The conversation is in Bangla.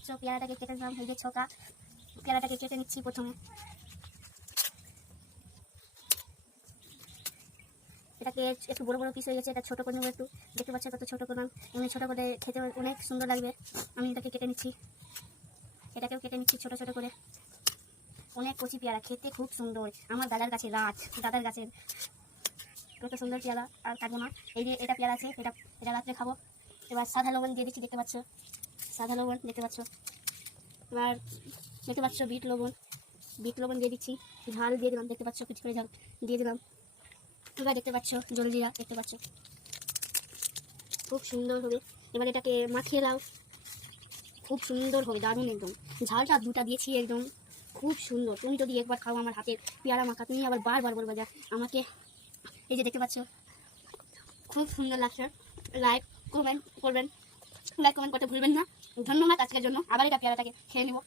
পাচ্ছ পেয়ারাটাকে কেটে নিলাম, এই যে ছকা পেয়ারাটাকে কেটে নিচ্ছি। প্রথমে এটাকে একটু বড় বড় পিস হয়ে গেছে, এটা ছোটো করে নেবো একটু। দেখতে পাচ্ছ কত ছোটো করলাম, এমনি ছোটো করে খেতে অনেক সুন্দর লাগবে। আমি এটাকে কেটে নিচ্ছি, এটাকেও কেটে নিচ্ছি ছোটো ছোটো করে। অনেক কচি পেয়ারা, খেতে খুব সুন্দর। আমার দাদার কাছে দাদার গাছের কত সুন্দর পেয়ারা, আর কাটবো না। এই যে এটা পেয়ারা আছে, এটা রাত্রে খাবো। এবার সাদা লবণ দিয়ে দিচ্ছি, দেখতে পাচ্ছ সাদা লবণ দেখতে পাচ্ছ। এবার দেখতে পাচ্ছ বিট লবণ দিয়ে দিচ্ছি, ঝাল দিয়ে দিলাম, দেখতে পাচ্ছ কিছু করে ঝাল দিয়ে দিলাম। এবার দেখতে পাচ্ছ জলজিরা, দেখতে পাচ্ছ খুব সুন্দর হবে। এবার এটাকে মাখিয়ে দাও, খুব সুন্দর হবে, দারুণ একদম। ঝালটা দুটা দিয়েছি একদম খুব সুন্দর। তুমি যদি একবার খাও আমার হাতের পেয়ারা মাখা, তুমি আবার বারবার বলবে যে আমাকে। এই যে দেখতে পাচ্ছ খুব সুন্দর লাগছে। লাইক কমেন্ট করতে ভুলবেন না। ধন্যবাদ আজকের জন্য। আবার এটা পেয়ারাটাকে খেয়ে নেবো।